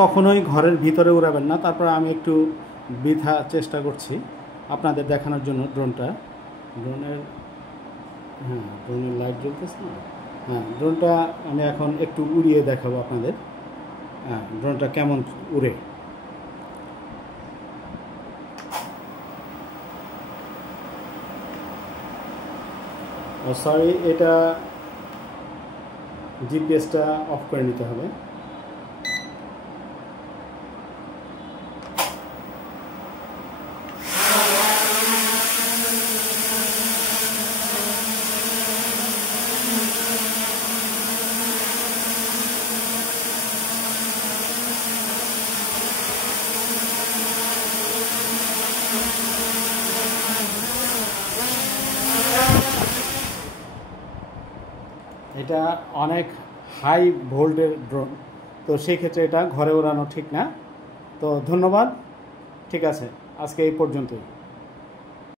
কখনোই ঘরের ভিতরে উড়াবেন না। তারপরে আমি একটু বৃথা চেষ্টা করছি আপনাদের দেখানোর জন্য ড্রোনের ড্রোনের লাইট জ্বলতেছে না। ড্রোনটা আমি এখন একটু উড়িয়ে দেখাবো আপনাদের। ড্রোনটা কেমন উড়ে। সরি, এটা জিপিএসটা অফ করে নিতে হবে। এটা অনেক হাই ভোল্টের ড্রোন, তো সেই ক্ষেত্রে এটা ঘরে ওড়ানো ঠিক না। তো ধন্যবাদ, ঠিক আছে, আজকে এই পর্যন্তই।